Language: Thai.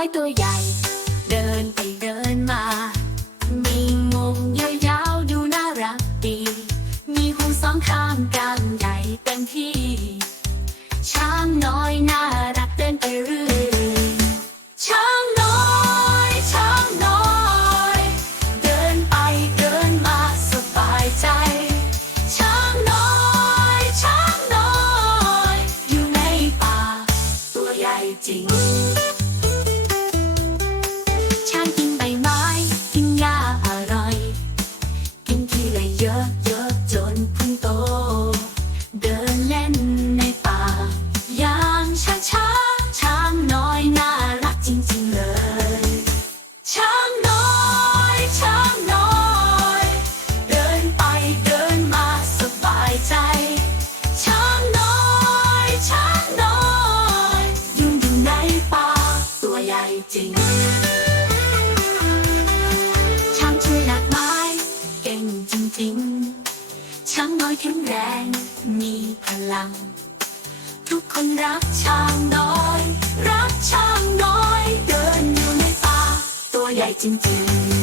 อยตัวใหญ่ เดินไปเดินมา มีงวงยาวๆดูน่ารักดี มีหูสองข้างกลางใหญ่เต็มที่ ช้างน้อยน่ารักเต้นไปเรื่อยช้างน้อยช้างน้อย เดินไปเดินมาสบายใจ ช้างน้อยช้างน้อย อยู่ในป่าตัวใหญ่จริง แข็งแรง มีพลัง ทุกคนรักช้างน้อย รักช้างน้อย เดินอยู่ในป่าตัวใหญ่จริงๆ